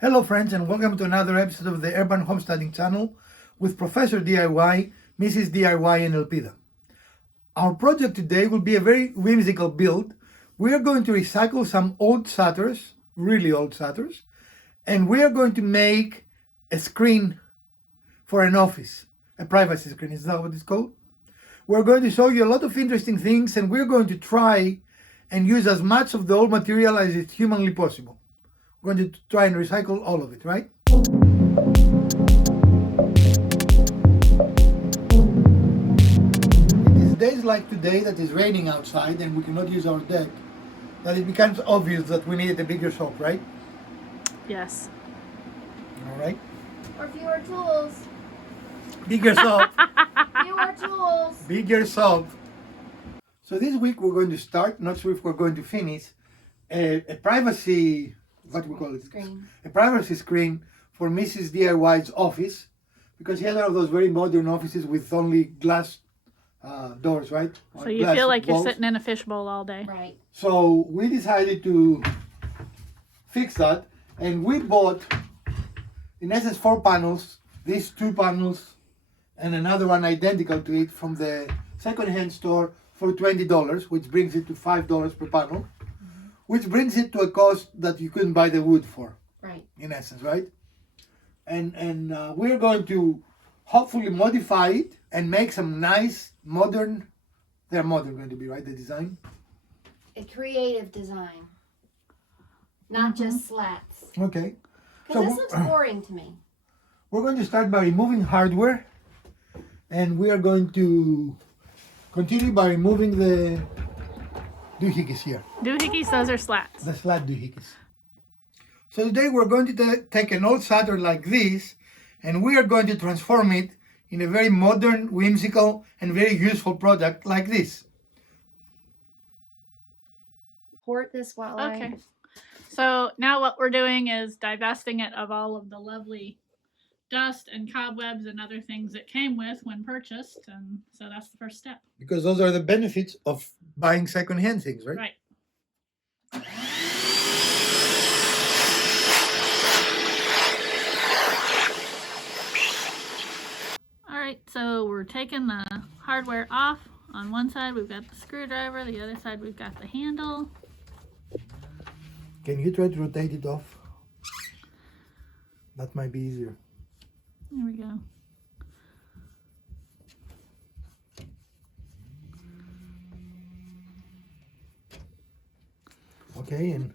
Hello friends, and welcome to another episode of the Urban Homesteading channel with Professor DIY, Mrs. DIY and Elpida. Our project today will be a very whimsical build. We are going to recycle some old shutters, really old shutters, and we are going to make a screen for an office, a privacy screen. Is that what it's called? We're going to show you a lot of interesting things, and we're going to try and use as much of the old material as is humanly possible. We're going to try and recycle all of it, right? It is days like today that is raining outside and we cannot use our deck, that it becomes obvious that we needed a bigger shop, right? Yes. All right. Or fewer tools. Bigger shop. Fewer tools. Bigger shop. So this week we're going to start, not sure if we're going to finish, a privacy, what we call it? Screen. A privacy screen for Mrs. DIY's office, because he has one of those very modern offices with only glass doors, right? So you feel like you're sitting in a fishbowl all day. Right. So we decided to fix that, and we bought, in essence, 4 panels, these 2 panels, and another one identical to it from the second-hand store for $20, which brings it to $5 per panel, which brings it to a cost that you couldn't buy the wood for, Right. in essence, right? And we're going to hopefully modify it and make some nice modern, they're modern going to be, right, the design? A creative design. Not just slats. Okay. Because this looks boring to me. We're going to start by removing hardware, and we are going to continue by removing the doohickeys here. Doohickeys, those are slats. The slat doohickeys. So today we're going to take an old shutter like this, and we are going to transform it in a very modern, whimsical, and very useful product like this. Port this while Okay. So now what we're doing is divesting it of all of the lovely dust and cobwebs and other things that came with when purchased, and so that's the first step. Because those are the benefits of buying second-hand things, right? Right. All right, so we're taking the hardware off. On one side we've got the screwdriver, the other side we've got the handle. Can you try to rotate it off? That might be easier. There we go. Okay, and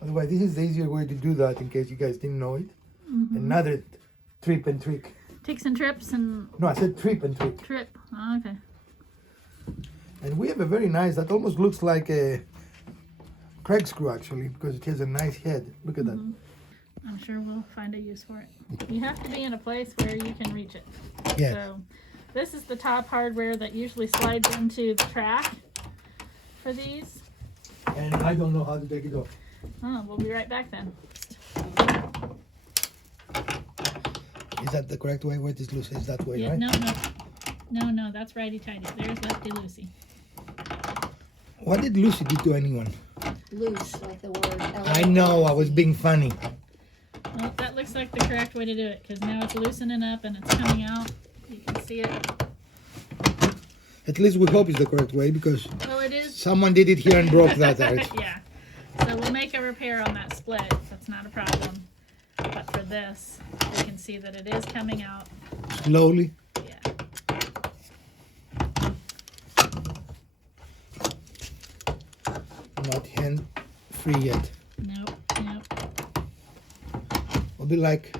otherwise, this is the easier way to do that in case you guys didn't know it. Another trip and trick. Ticks and trips and No, I said trip and trick. trip. Oh, okay. And we have a very nice, that almost looks like a Craig screw actually, because it has a nice head. Look at that. I'm sure we'll find a use for it. You have to be in a place where you can reach it. Yeah. So this is the top hardware that usually slides into the track for these. And I don't know how to take it off. Oh, we'll be right back then. Is that the correct way? Where it is loose? Is that way, Yeah, right? no, that's righty-tighty. There's lefty-loosey. What did Lucy do to anyone? Loose, like the word. I know, I was being funny. Well, that looks like the correct way to do it, because now it's loosening up and it's coming out. You can see it. At least we hope it's the correct way, because Well, it is. someone did it here and broke that out. Yeah. So we'll make a repair on that split. That's not a problem. But for this, we can see that it is coming out. Slowly. Yeah. Not hand free yet. Nope. It'll be like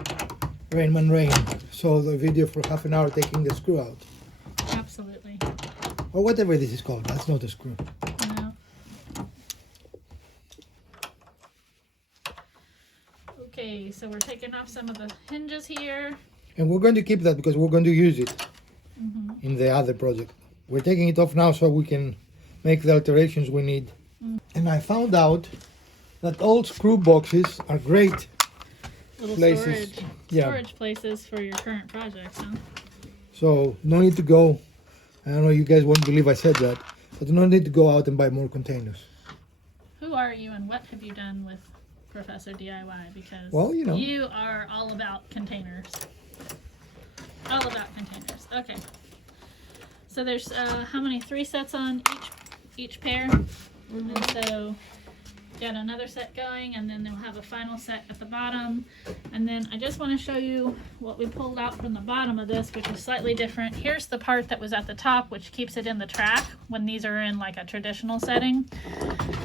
Rain Man Rain. So the video for half an hour taking the screw out. Absolutely. Or whatever this is called. That's not a screw. No. Okay, so we're taking off some of the hinges here. And we're going to keep that because we're going to use it in the other project. We're taking it off now so we can make the alterations we need. And I found out that old screw boxes are great Little places. storage places for your current projects, huh? So no need to go I don't know, you guys won't believe I said that. I do not need to go out and buy more containers. Who are you and what have you done with Professor DIY? Because Well, you know. you are all about containers. All about containers. Okay. So there's how many? 3 sets on each pair. And so got another set going, and then they'll have a final set at the bottom. And then I just want to show you what we pulled out from the bottom of this, which is slightly different. Here's the part that was at the top, which keeps it in the track when these are in like a traditional setting.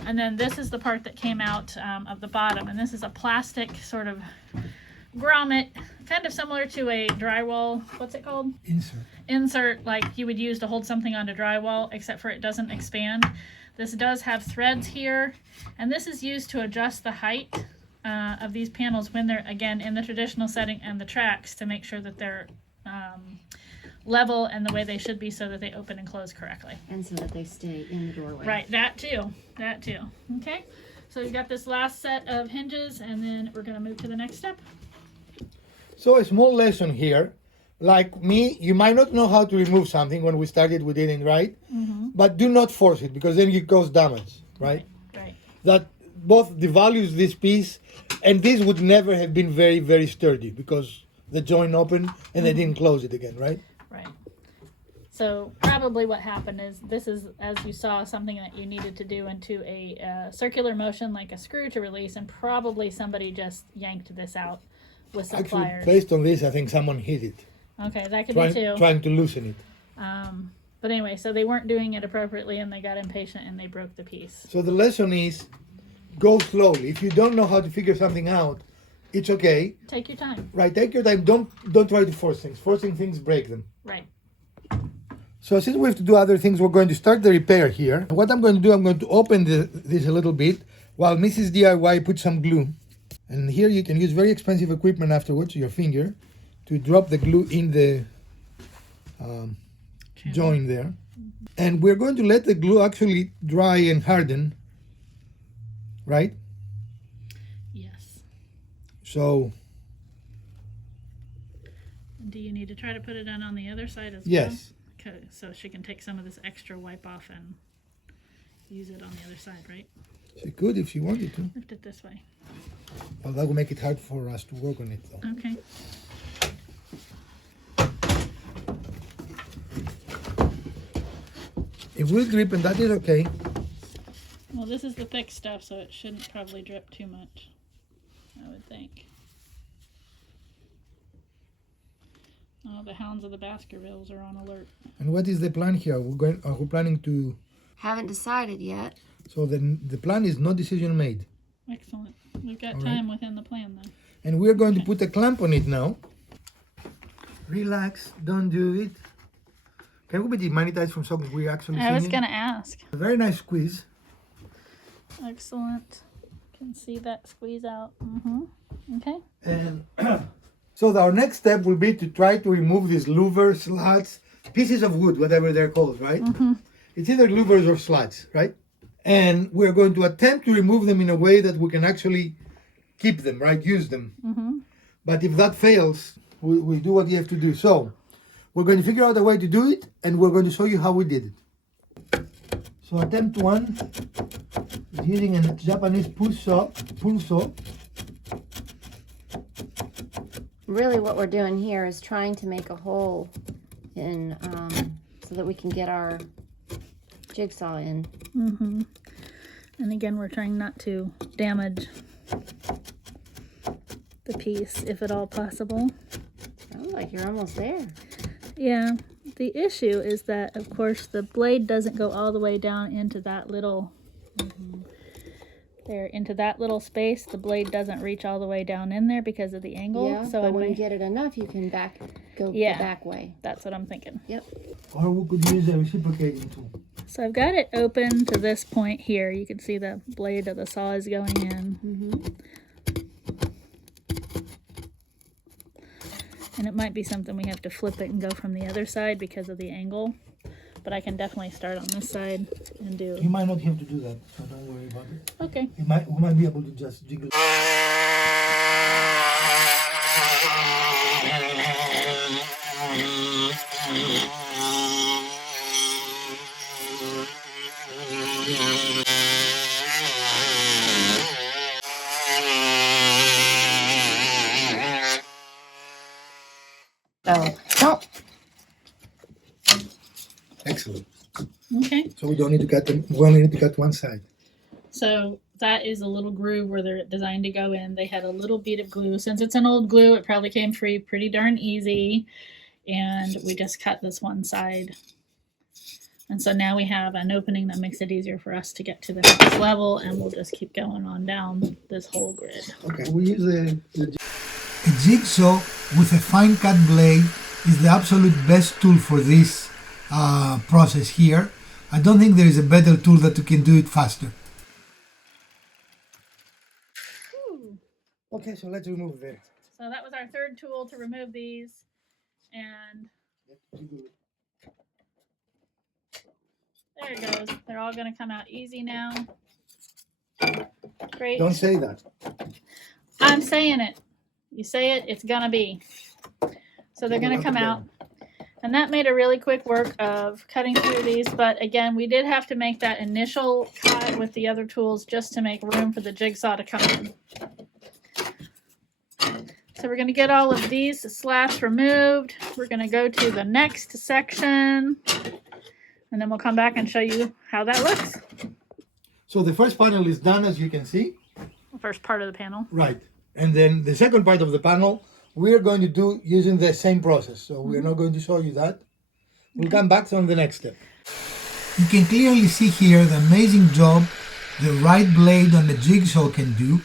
And then this is the part that came out of the bottom, and this is a plastic sort of grommet, kind of similar to a drywall, what's it called? Insert, like you would use to hold something onto drywall, except for it doesn't expand. This does have threads here, and this is used to adjust the height of these panels when they're, again, in the traditional setting, and the tracks to make sure that they're level and the way they should be so that they open and close correctly. And so that they stay in the doorway. Right, that too. Okay, so we've got this last set of hinges, and then we're going to move to the next step. So a small lesson here. Like me, you might not know how to remove something. When we started, we didn't, right? But do not force it, because then you cause damage, right? Right. That both devalues this piece, and this would never have been very, very sturdy because the joint opened and they didn't close it again, right? Right. So probably what happened is this is, as you saw, something that you needed to do into a circular motion like a screw to release, and probably somebody just yanked this out with some Actually, pliers. based on this, I think someone hit it. Okay, that could be too. Trying to loosen it. But anyway, so they weren't doing it appropriately, and they got impatient and they broke the piece. So the lesson is, go slowly. If you don't know how to figure something out, it's okay. Take your time. Right, take your time. Don't try to force things. Forcing things break them. Right. So since we have to do other things, we're going to start the repair here. What I'm going to do, I'm going to open this a little bit while Mrs. DIY puts some glue. And here you can use very expensive equipment afterwards, your finger, to drop the glue in the joint there. And we're going to let the glue actually dry and harden, right? Yes. So, Do you need to try to put it on the other side as well? yes. Okay, so she can take some of this extra wipe off and use it on the other side, right? She could if she wanted to. Lift it this way. Well, that will make it hard for us to work on it, though. Okay. It will drip, and that is okay. Well, this is the thick stuff, so it shouldn't probably drip too much, I would think. Oh, the hounds of the Baskervilles are on alert. And what is the plan here? Are we planning to? Haven't decided yet. So the plan is no decision made, Excellent. We've got All time within the plan, then. and we're going to put a clamp on it now. Relax, don't do it. Can we be demonetized from songs we actually I was singing? going to ask. A very nice squeeze. Excellent. Can see that squeeze out. Okay. And so our next step will be to try to remove these louver, slats, pieces of wood, whatever they're called, right? It's either louvers or slats, right? And we're going to attempt to remove them in a way that we can actually keep them, right? Use them. But if that fails, we do what you have to do. So we're going to figure out a way to do it, and we're going to show you how we did it. So attempt one is using a Japanese pull saw. Really what we're doing here is trying to make a hole in so that we can get our jigsaw in. And again, we're trying not to damage the piece, if at all possible. Oh, like you're almost there. Yeah, the issue is that, of course, the blade doesn't go all the way down into that little, there, into that little space. The blade doesn't reach all the way down in there because of the angle. Yeah, so but when you get it enough, you can go the back way. That's what I'm thinking. Yep. Or we could use a reciprocating tool. So I've got it open to this point here. You can see the blade of the saw is going in. And it might be something we have to flip it and go from the other side because of the angle. But I can definitely start on this side and do. You might not have to do that, so don't worry about it. Okay. We might be able to just jiggle. Excellent. Okay. So we don't need to cut them. We only need to cut one side. So that is a little groove where they're designed to go in. They had a little bead of glue. Since it's an old glue, it probably came free pretty darn easy. And we just cut this one side. And so now we have an opening that makes it easier for us to get to the next level, and we'll just keep going on down this whole grid. Okay, we use a jigsaw with a fine cut blade is the absolute best tool for this process here. I don't think there is a better tool that you can do it faster. Okay, so let's remove there. So that was our third tool to remove these. And there it goes. They're all going to come out easy now. Great. Don't say that. I'm saying it. You say it, it's going to be. So they're going to come out. And that made a really quick work of cutting through these. But again, we did have to make that initial cut with the other tools just to make room for the jigsaw to come in. So we're going to get all of these slats removed. We're going to go to the next section. And then we'll come back and show you how that looks. So the first panel is done, as you can see. The first part of the panel. Right. And then the second part of the panel, we are going to do using the same process. So we're not going to show you that. We'll come back on the next step. You can clearly see here the amazing job the right blade on the jigsaw can do.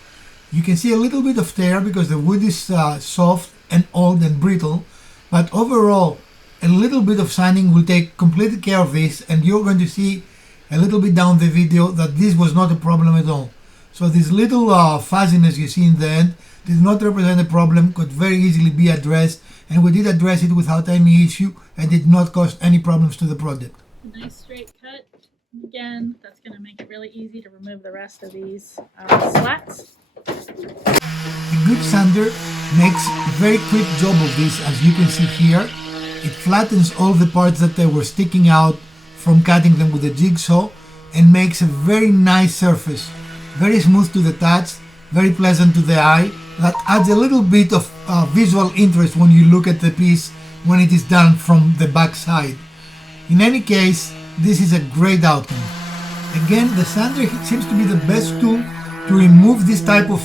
You can see a little bit of tear because the wood is soft and old and brittle. But overall, a little bit of sanding will take complete care of this, and you're going to see a little bit down the video that this was not a problem at all. So this little fuzziness you see in the end did not represent a problem, could very easily be addressed, and we did address it without any issue and did not cause any problems to the project. Nice straight cut. Again, that's going to make it really easy to remove the rest of these slats. A good sander makes a very quick job of this, as you can see here. It flattens all the parts that they were sticking out from cutting them with a jigsaw and makes a very nice surface. Very smooth to the touch, very pleasant to the eye. That adds a little bit of visual interest when you look at the piece when it is done from the back side. In any case, this is a great outcome. Again, the sander seems to be the best tool to remove this type of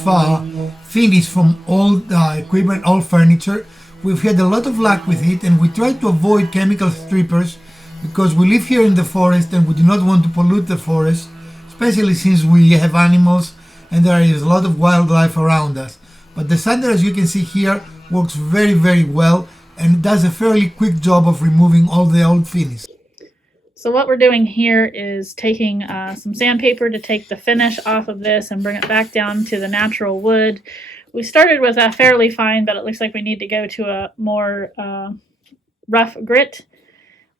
finish from old equipment, old furniture. We've had a lot of luck with it, and we try to avoid chemical strippers because we live here in the forest and we do not want to pollute the forest, especially since we have animals and there is a lot of wildlife around us. But the sander, as you can see here, works very, very well and does a fairly quick job of removing all the old finish. So what we're doing here is taking some sandpaper to take the finish off of this and bring it back down to the natural wood. We started with a fairly fine, but it looks like we need to go to a more rough grit.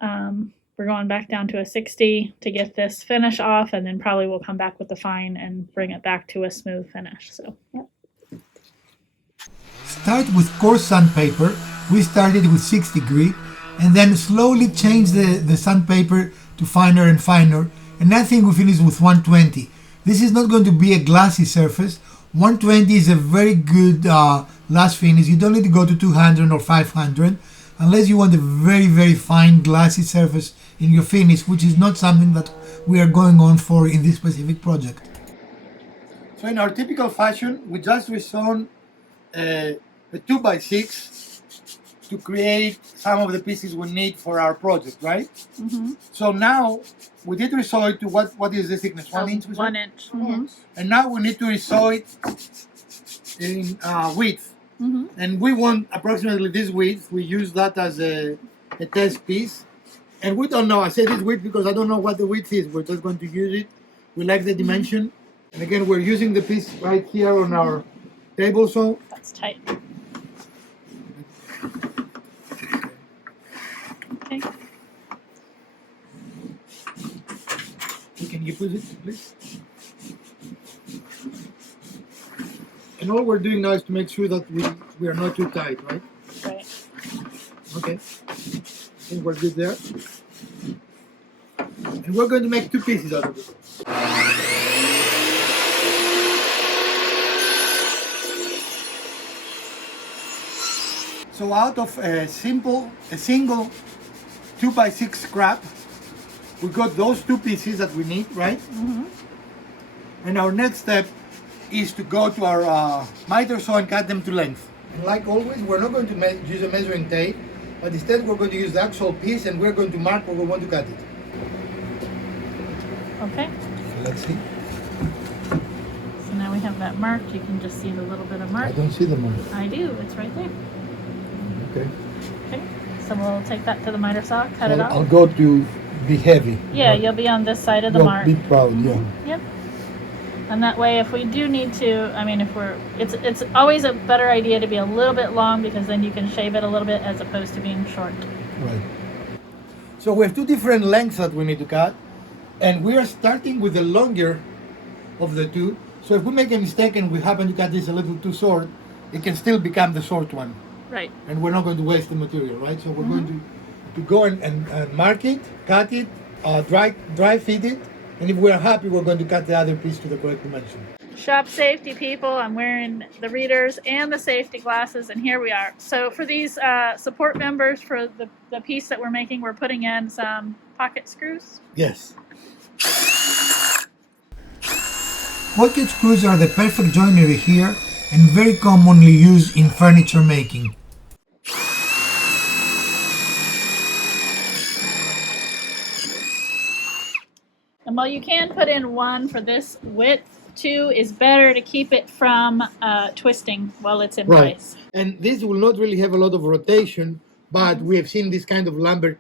We're going back down to a 60 to get this finish off, and then probably we'll come back with the fine and bring it back to a smooth finish. So, yep. Start with coarse sandpaper. We started with 6 degree and then slowly change the sandpaper to finer and finer, and I think we finished with 120. This is not going to be a glassy surface. 120 is a very good last finish. You don't need to go to 200 or 500 unless you want a very, very fine glassy surface in your finish, which is not something that we are going on for in this specific project. So in our typical fashion, we just resawn a 2x6 to create some of the pieces we need for our project, right? Mm-hmm. So now we did resaw it to what is the thickness? 1 inch? 1 inch. Mm-hmm. And now we need to resaw it in width. Mm-hmm. And we want approximately this width. We use that as a test piece. And we don't know. I say this width because I don't know what the width is. We're just going to use it. We like the dimension. And again, we're using the piece right here on our table saw. That's tight. Okay. Can you put it, please? And all we're doing now is to make sure that we are not too tight, right? Right. Okay. I think we're good there. And we're going to make 2 pieces out of it. So out of a single 2x6 scrap, we got those two pieces that we need, right? And our next step is to go to our miter saw and cut them to length. And like always, we're not going to use a measuring tape, but instead we're going to use the actual piece and we're going to mark where we want to cut it. Okay. So let's see. So now we have that marked. You can just see the little bit of mark. I don't see the mark. I do. It's right there. Okay. Okay. So we'll take that to the miter saw, cut it off. I'll go to be heavy. Yeah, you'll be on this side of the Don't mark. be proud, yeah. Yep. And that way, if we do need to, I mean, if we're, it's always a better idea to be a little bit long because then you can shave it a little bit as opposed to being short. Right. So we have two different lengths that we need to cut, and we are starting with the longer of the two. So if we make a mistake and we happen to cut this a little too short, it can still become the short one. Right. And we're not going to waste the material, right? So we're going to go and mark it, cut it, dry fit it, and if we're happy, we're going to cut the other piece to the correct dimension. Shop safety, people. I'm wearing the readers and the safety glasses, and here we are. So for these support members for the piece that we're making, we're putting in some pocket screws. Yes. Pocket screws are the perfect joinery here and very commonly used in furniture making. And while you can put in one for this width, two is better to keep it from twisting while it's in place. And this will not really have a lot of rotation, but we have seen this kind of lumber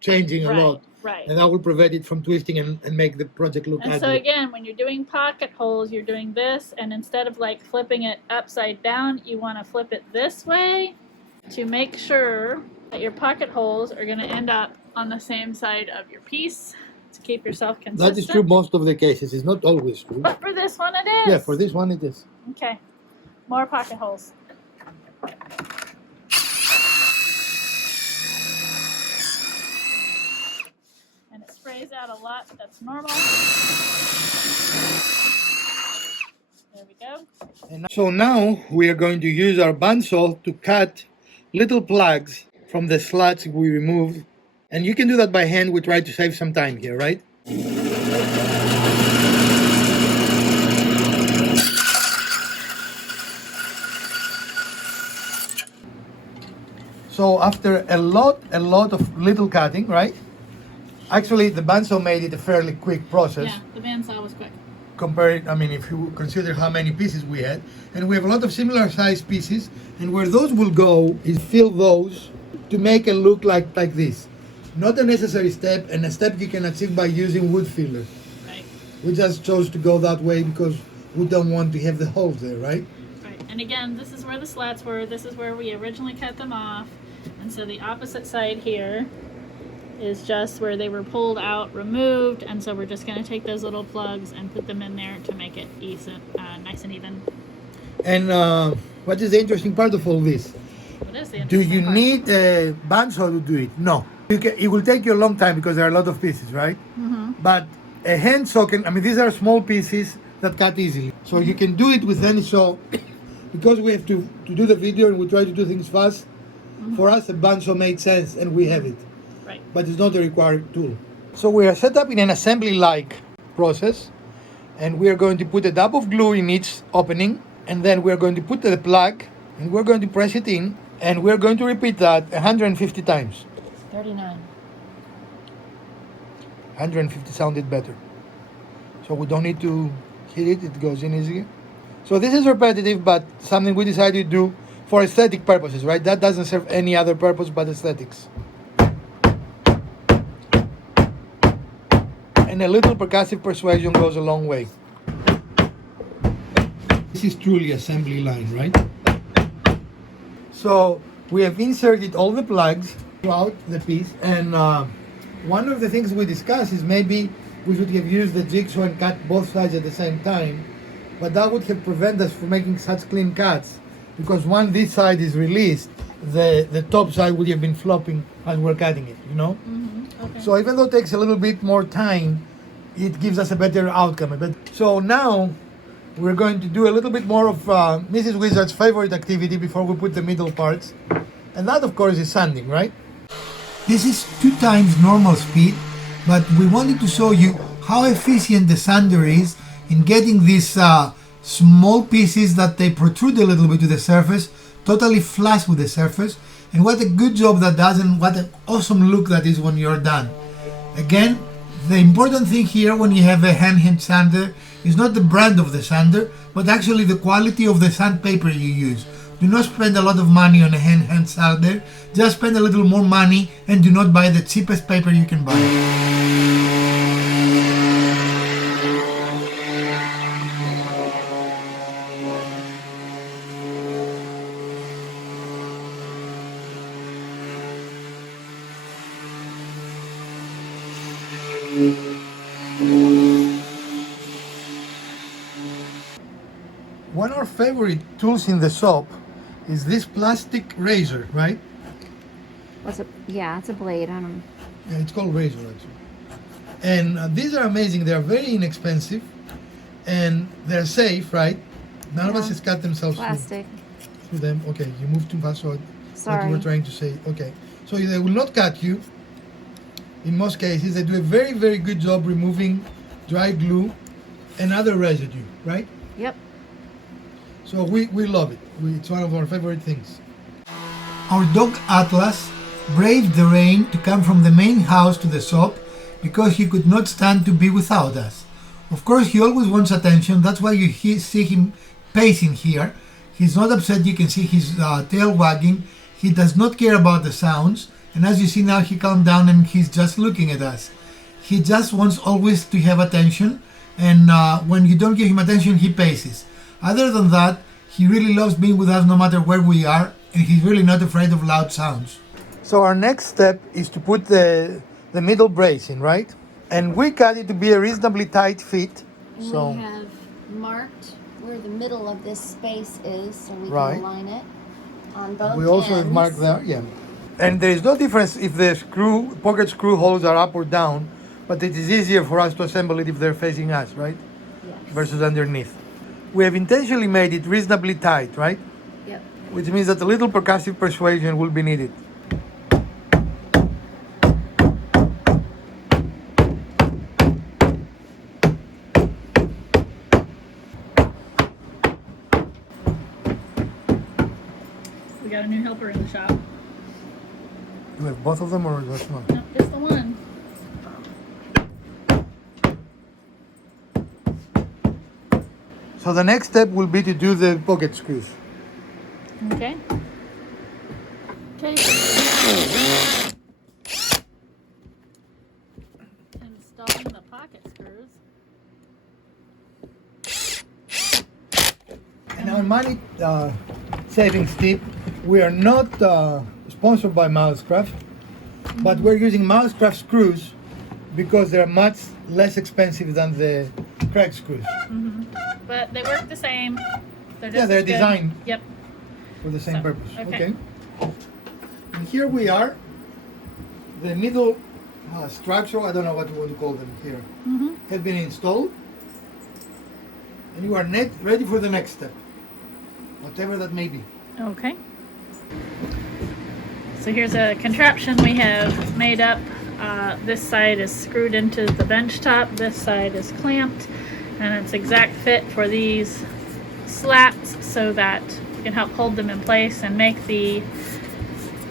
changing a lot. Right. And that will prevent it from twisting and make the project look And ugly. so again, when you're doing pocket holes, you're doing this, and instead of like flipping it upside down, you want to flip it this way to make sure that your pocket holes are going to end up on the same side of your piece to keep yourself consistent. That is true most of the cases. It's not always true. But for this one, it is. Yeah, for this one it is. Okay. More pocket holes. And it sprays out a lot. That's normal. There we go. So now we are going to use our bandsaw to cut little plugs from the slats we removed. And you can do that by hand. We try to save some time here, right? So after a lot of little cutting, right? Actually, the bandsaw made it a fairly quick process. Yeah, the bandsaw was quick. Compared, I mean, if you consider how many pieces we had, and we have a lot of similar size pieces, and where those will go is fill those to make it look like this. Not a necessary step, and a step you can achieve by using wood filler. Right. We just chose to go that way because we don't want to have the holes there, right? Right. And again, this is where the slats were. This is where we originally cut them off. And so the opposite side here is just where they were pulled out, removed, and so we're just going to take those little plugs and put them in there to make it nice and even. And what is the interesting part of all this? What is the Do you interesting part? need a bandsaw to do it? No. It will take you a long time because there are a lot of pieces, right? But a hand saw can, I mean, these are small pieces that cut easily. So you can do it with any saw. Because we have to do the video and we try to do things fast, for us a bandsaw made sense and we have it. Right. But it's not a required tool. So we are set up in an assembly-like process, and we are going to put a dab of glue in each opening, and then we're going to put the plug, and we're going to press it in, and we're going to repeat that 150 times. 39. 150 sounded better. So we don't need to hit it, it goes in easy. So this is repetitive, but something we decided to do for aesthetic purposes, right? That doesn't serve any other purpose but aesthetics. And a little percussive persuasion goes a long way. This is truly assembly line, right? So we have inserted all the plugs throughout the piece, and one of the things we discussed is maybe we should have used the jigsaw and cut both sides at the same time, but that would have prevented us from making such clean cuts, because once this side is released, the top side would have been flopping as we're cutting it, you know? Okay. So even though it takes a little bit more time, it gives us a better outcome. So now we're going to do a little bit more of Mrs. Wizard's favorite activity before we put the middle parts. And that, of course, is sanding, right? This is 2 times normal speed, but we wanted to show you how efficient the sander is in getting these small pieces that they protrude a little bit to the surface, totally flush with the surface, and what a good job that does, and what an awesome look that is when you're done. Again, the important thing here when you have a handheld sander is not the brand of the sander, but actually the quality of the sandpaper you use. Do not spend a lot of money on a handheld sander, just spend a little more money and do not buy the cheapest paper you can buy. One of our favorite tools in the shop is this plastic razor, right? Yeah, it's a blade. I don't know. Yeah, it's called razor actually. And these are amazing. They are very inexpensive and they're safe, right? None of us has cut themselves Plastic. through them. Okay, you moved too fast, so what Sorry. you were trying to say. Okay, so they will not cut you. In most cases, they do a very, very good job removing dry glue and other residue, right? Yep. So we love it. It's one of our favorite things. Our dog Atlas braved the rain to come from the main house to the shop because he could not stand to be without us. Of course, he always wants attention. That's why you see him pacing here. He's not upset. You can see his tail wagging. He does not care about the sounds. And as you see now, he calmed down and he's just looking at us. He just wants always to have attention. And when you don't give him attention, he paces. Other than that, he really loves being with us no matter where we are, and he's really not afraid of loud sounds. So our next step is to put the middle brace in, right? And we cut it to be a reasonably tight fit. So We have marked where the middle of this space is, so we Right. can align it on both we also have ends. marked there, yeah. And there is no difference if the pocket screw holes are up or down, but it is easier for us to assemble it if they're facing us, right? Yes. Versus underneath. We have intentionally made it reasonably tight, right? Yep. Which means that a little percussive persuasion will be needed. We got a new helper in the shop. Do we have both of them or just one? No, just the one. So the next step will be to do the pocket screws. Okay. Okay. Installing the pocket screws. And our money savings tip, we are not sponsored by Mousecraft, but we're using Mousecraft screws because they're much less expensive than the crack screws But they work the same. They're just Yeah, they're as good. designed. Yep. for the same So, purpose. okay. And here we are, the middle structure, I don't know what you want to call them here, has been installed. And you are ready for the next step, whatever that may be. Okay. So here's a contraption we have made up. This side is screwed into the bench top. This side is clamped, and it's exact fit for these slats so that you can help hold them in place and make the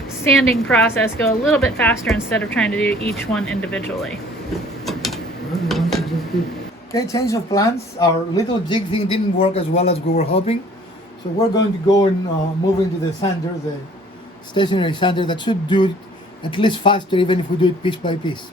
sanding process go a little bit faster instead of trying to do each one individually. Okay, change of plans. Our little jig thing didn't work as well as we were hoping. So we're going to go and move into the sander, the stationary sander that should do it at least faster even if we do it piece by piece.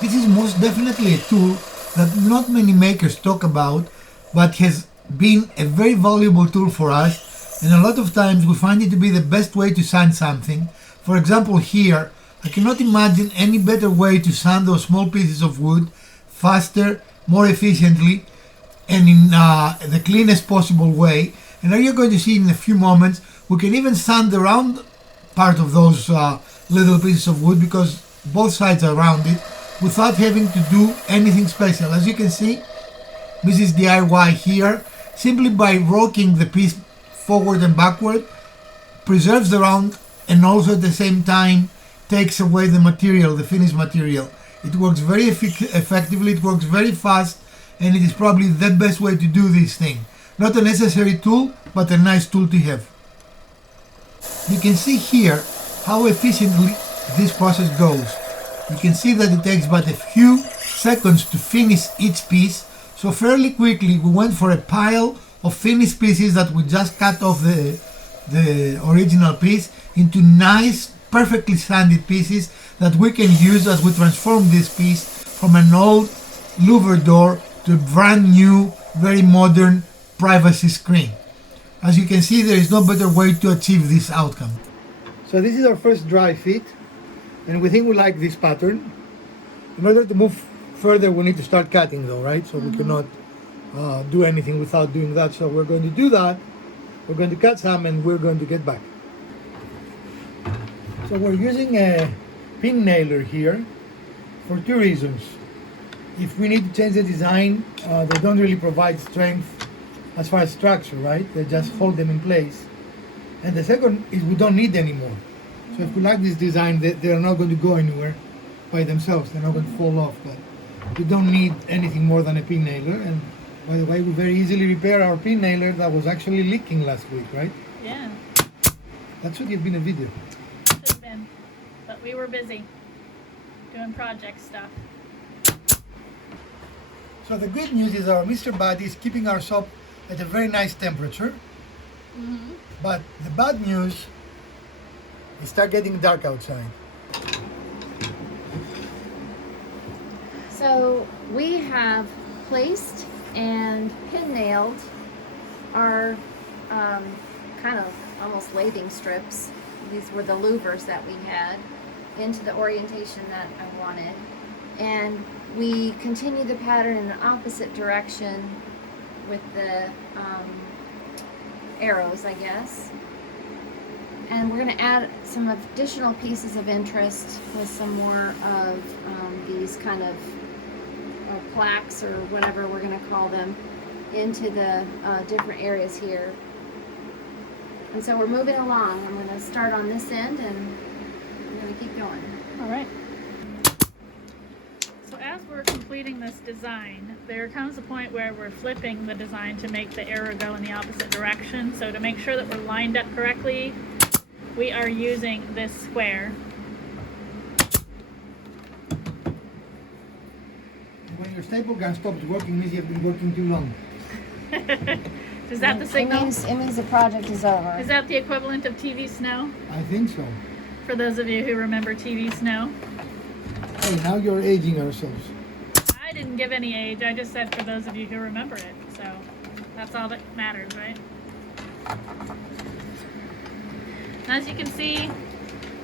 This is most definitely a tool that not many makers talk about, but has been a very valuable tool for us, and a lot of times we find it to be the best way to sand something. For example, here, I cannot imagine any better way to sand those small pieces of wood faster, more efficiently, and in the cleanest possible way. And as you're going to see in a few moments, we can even sand the round part of those little pieces of wood because both sides are rounded without having to do anything special. As you can see, Mrs. DIY here, simply by rocking the piece forward and backward, preserves the round and also at the same time takes away the material, the finished material. It works very effectively, it works very fast, and it is probably the best way to do this thing. Not a necessary tool, but a nice tool to have. You can see here how efficiently this process goes. You can see that it takes but a few seconds to finish each piece, so fairly quickly we went for a pile of finished pieces that we just cut off the original piece into nice, perfectly sanded pieces that we can use as we transform this piece from an old louver door to a brand new, very modern privacy screen. As you can see, there is no better way to achieve this outcome. So this is our first dry fit, and we think we like this pattern. In order to move further, we need to start cutting though, right? So we cannot do anything without doing that. So we're going to do that. We're going to cut some and we're going to get back. So we're using a pin nailer here for two reasons. If we need to change the design, they don't really provide strength as far as structure, right? They just hold them in place. And the second is we don't need any more. So if we like this design, they're not going to go anywhere by themselves. They're not going to fall off. But we don't need anything more than a pin nailer. And by the way, we very easily repair our pin nailer that was actually leaking last week, right? Yeah. That should have been a video. Should have been. But we were busy doing project stuff. So the good news is our Mr. Buddy is keeping our soap at a very nice temperature. But the bad news, it starts getting dark outside. So we have placed and pin nailed our kind of almost lathing strips. These were the louvers that we had into the orientation that I wanted. And we continue the pattern in the opposite direction with the arrows, I guess. And we're going to add some additional pieces of interest with some more of these kind of plaques or whatever we're going to call them into the different areas here. And so we're moving along. I'm going to start on this end and I'm going to keep going. All right. So as we're completing this design, there comes a point where we're flipping the design to make the arrow go in the opposite direction. So to make sure that we're lined up correctly, we are using this square. When your staple gun stops working, means you've been working too long. Is that the signal? It means the project is over. Is that the equivalent of TV snow? I think so. For those of you who remember TV snow. Hey, now you're aging ourselves. I didn't give any age, I just said for those of you who remember it. So that's all that matters, right? As you can see,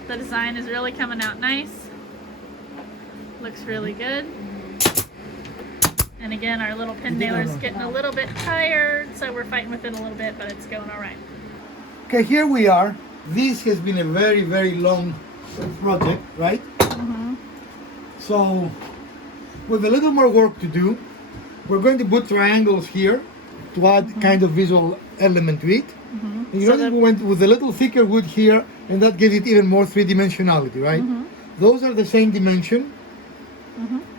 the design is really coming out nice. Looks really good. And again, our little pin nailer's getting a little bit tired, so we're fighting with it a little bit, but it's going all right. Okay, here we are. This has been a very, very long project, right? So, with a little more work to do, we're going to put triangles here to add kind of visual element to it. And you notice we went with a little thicker wood here, and that gives it even more three-dimensionality, right? Those are the same dimension,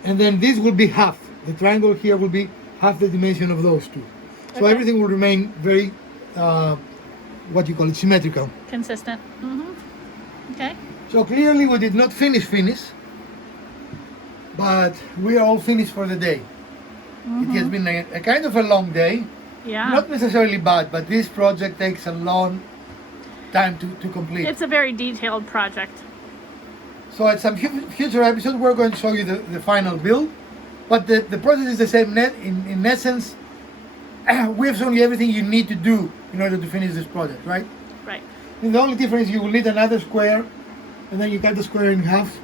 and then this will be half. The triangle here will be half the dimension of those two. So everything will remain very, what you call it, symmetrical. Consistent. Okay. So clearly we did not finish, but we are all finished for the day. It has been a kind of a long day. Yeah. Not necessarily bad, but this project takes a long time to complete. It's a very detailed project. So at some future episode, we're going to show you the final build. But the process is the same. In essence, we have shown you everything you need to do in order to finish this project, right? Right. And the only difference, you will need another square, and then you cut the square in half,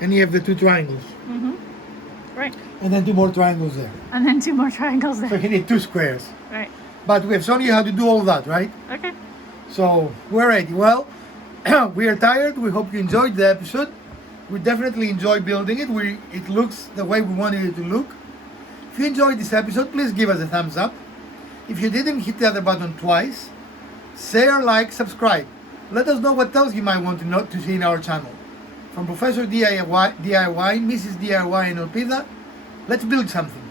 and you have the two triangles. Right. And then two more triangles there. And then two more triangles So there. you need two squares. Right. But we have shown you how to do all that, right? Okay. So we're ready. Well, we are tired. We hope you enjoyed the episode. We definitely enjoy building it. It looks the way we wanted it to look. If you enjoyed this episode, please give us a thumbs up. If you didn't, hit the other button twice. Share, like, subscribe. Let us know what else you might want to see in our channel. From Professor DIY, Mrs. DIY, and Elpida, let's build something.